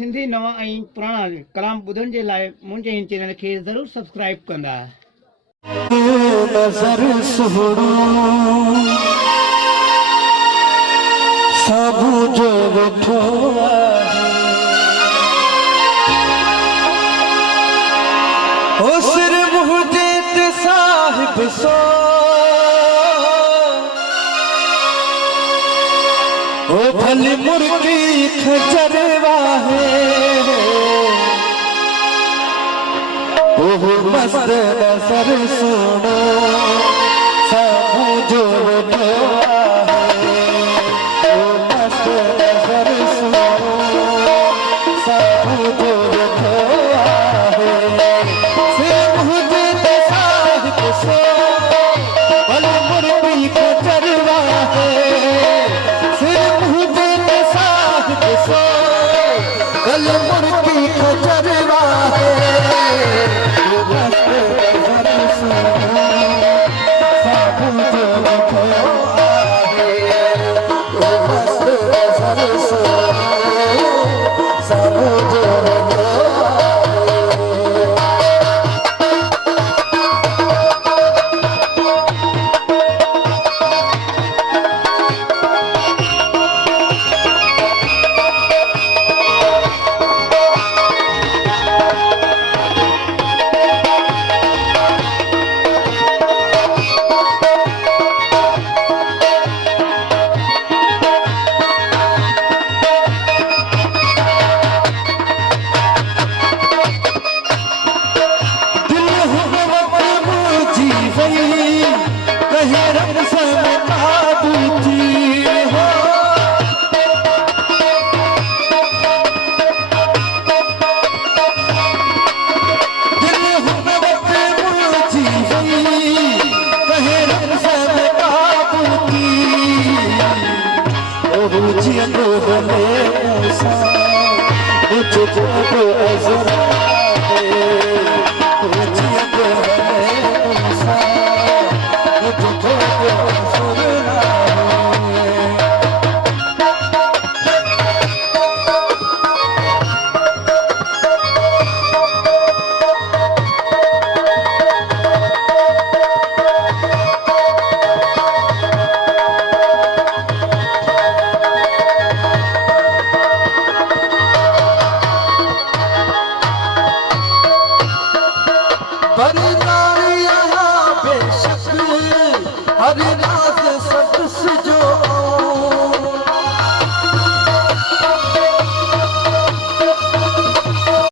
सिंधी नवा ऐं पुराणा कलाम ॿुधण जे लाइ मुंहिंजे हिन चैनल खे ज़रूरु सब्सक्राइब कंदा। नज़र सुहड़ो सब जो वेठो ओ सिर मुझे ते साहिब सो ओ भली मुर्गी खजरवा है ओह मस्त नजर सुनो सब जो है ओ मस्त नजर सुनो सब जो है सिर मुझे ते साहिब सो भली मुर्गी खजरवा है कल मुर्गी खजरवा मुझे